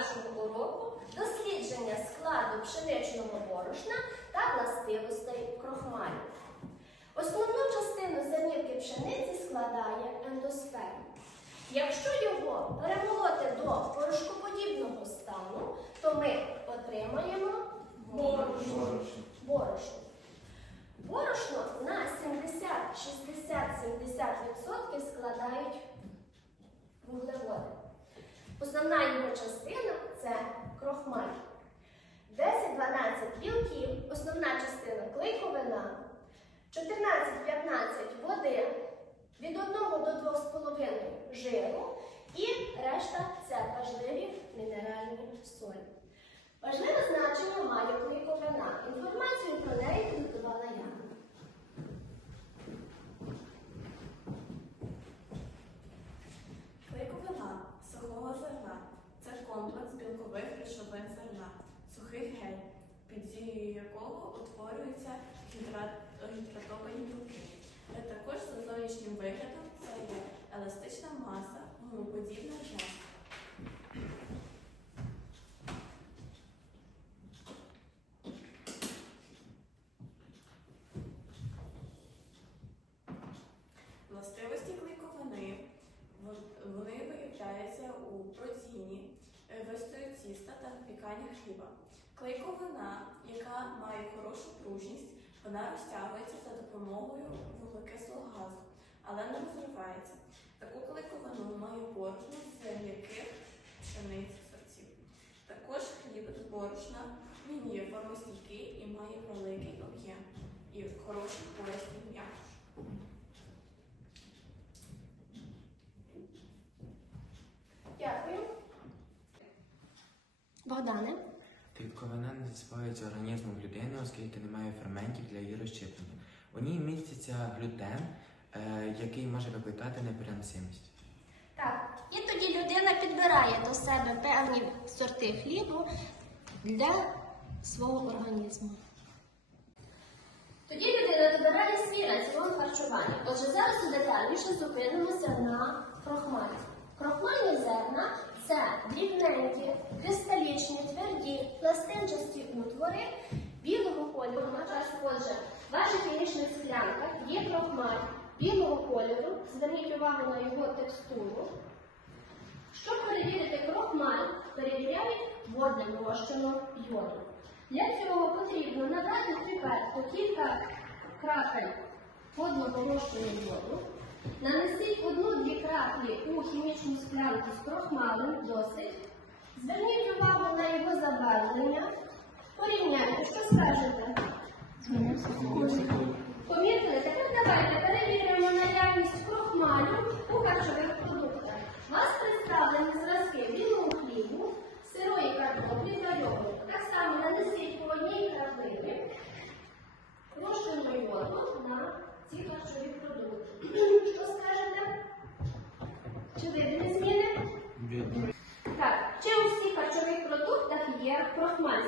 нашого уроку дослідження складу пшеничного борошна та властивостей крохмалю. Основну частину зернівки пшениці складає ендосфер. Якщо його перемолоти до порошкоподібного стану, то ми отримаємо борошно. Основна його частина це крохмаль. 10-12 білків, основна частина клейковина, 14-15 води, від 1 до 2,5 жиру і решта це важливі мінеральні солі. Важливе значення має клейковина. Інформацію про неї підготувала я. Клейковина сухого зерна це комплекс білкових речовин зерна, сухих гель, під дією якого утворюються гідрат- гідратовані білки. А також за зовнішнім виглядом хліба. Клейковина, яка має хорошу пружність, вона розтягується за допомогою вуглекислого газу, але не розривається. Таку клейковину має борошно з м'яких пшениць сортів. Також хліб з борошна є формостійкий і має великий об'єм і хороший поясний м'якош. Дякую. Богдане. Клітковина не засвоюється організмом людини, оскільки немає ферментів для її розщеплення. У ній міститься глютен, е, який може викликати непереносимість. Так, і тоді людина підбирає до себе певні сорти хлібу для свого організму. Тоді людина добирає свій раціон харчування. Отже, зараз детальніше зупинимося на крохмалі. Крохмальні зерна це дрібненькі, кристалічні, тверді, пластинчасті білого кольору. На отже, в ваших клінічних склянках є крохмаль білого кольору. Зверніть увагу на його текстуру. Щоб перевірити крохмаль, перевіряють водним розчином йоду. Для цього потрібно набрати в піпетку кілька крапель водного розчину йоду, нанесіть одну-дві краплі у хімічну склянку з крохмалем досить. Зверніть увагу на його забарвлення. Скажете? Помітили? Тепер давайте перевіримо наявність крохмалю у харчових продуктах. У вас представлені зразки білого хлібу, сирої картоплі та йогурту. Так само нанесіть по одній краплині розчину йоду на ці харчові продукти. Що скажете? Чи видні зміни? Так, чи у всіх харчових продуктах є крохмаль?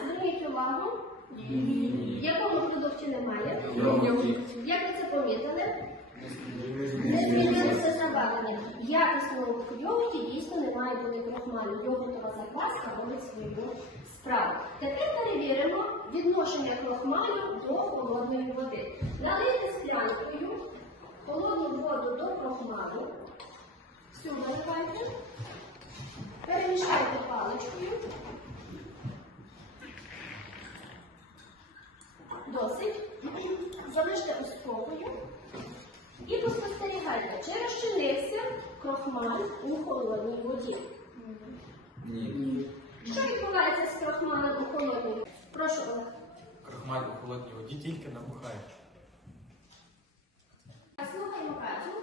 Якому продукті немає? Як ви це помітили? Не змінилося забавлення. Якісно якісному йогурті дійсно немає були крохмалю. Йогуртова закваска робить свою справу. Тепер перевіримо відношення крохмалю до холодної води. Налийте склянкою холодну воду до крохмалю. Всю наливайте. Перемішайте паличкою. Досить. Залиште у спокою. І поспостерігайте, чи розчинився крохмаль у холодній воді. Ні. Що відбувається з крохмалем у холодній воді? Прошу, Олег. Крохмаль у холодній воді тільки набухає. Слухаємо Катю.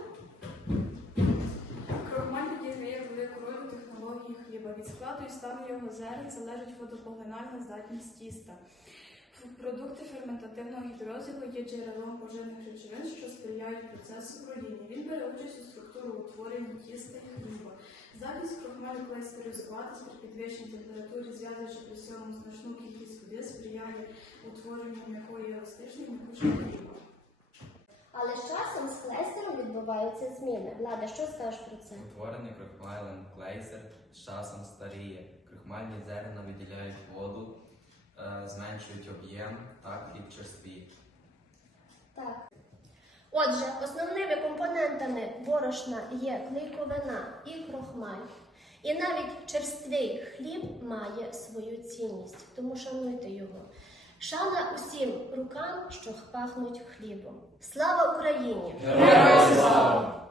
Крохмаль відіграє велику роль у технології хліба. Від складу і стану його зерен залежить водопоглинальна здатність тіста. Ферментативного гідрозилу є джерелом поживних речовин, що сприяють процесу бродіння. Він бере участь у структуроутворенні тіста і хліба. Здатність крохмалю клейстеризуватися при підвищеній температурі, зв'язуючи при цьому значну кількість води, сприяє утворенню м'якої еластичної м'якушки хліба. Але з часом з клейстером відбуваються зміни. Влада, що скажеш про це? Утворений крохмалем клейсер з часом старіє. Крохмаль крохмальні зерна виділяють воду, зменшують об'єм, так і черствіють. Так. Отже, основними компонентами борошна є клейковина і крохмаль. І навіть черствий хліб має свою цінність, тому шануйте його. Шана усім рукам, що пахнуть хлібом. Слава Україні! Героям слава!